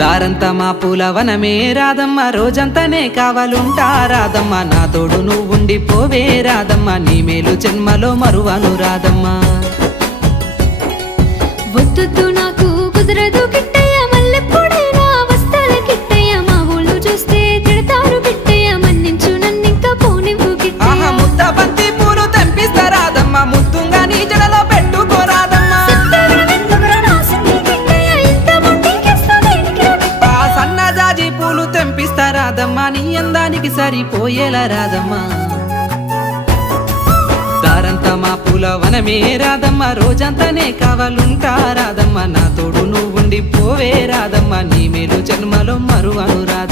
దారంతా మా పూలవనమే రాదమ్మ, రోజంతానే కావాలుంటా రాదమ్మ, నా తోడు నువ్వుండి పోవే రాదమ్మ, నీ మేలు జన్మలో మరువను రాదమ్మ. వద్దు నాకు కుదరదు కిట్టయ్య, మల్లెప్పుడైనా వస్తాల కిట్టయ్య, మా ఊళ్ళు చూస్తే తిడతారు కిట్టయ్య, మన్నించు నన్నింకా పోనివ్వు కిట్టయ్య. ముద్ద బంతి పూలు తెంపిస్తా రాదమ్మ, ముద్దుంగా నీ జడలో పెట్టుకోరాదమ్మ. సన్నజాజి పూలు తెంపిస్తా రాదమ్మ, నీ అందానికి సరిపోయేలా రాదమ్మ. దారంతా మా పూలవనమే రాదమ్మ, రోజంతానే కావాలుంటా రాదమ్మ, నా తోడు నువ్వుండి పోవే రాదమ్మ, నీ మేలు జన్మలో మరువను రాదమ్మ.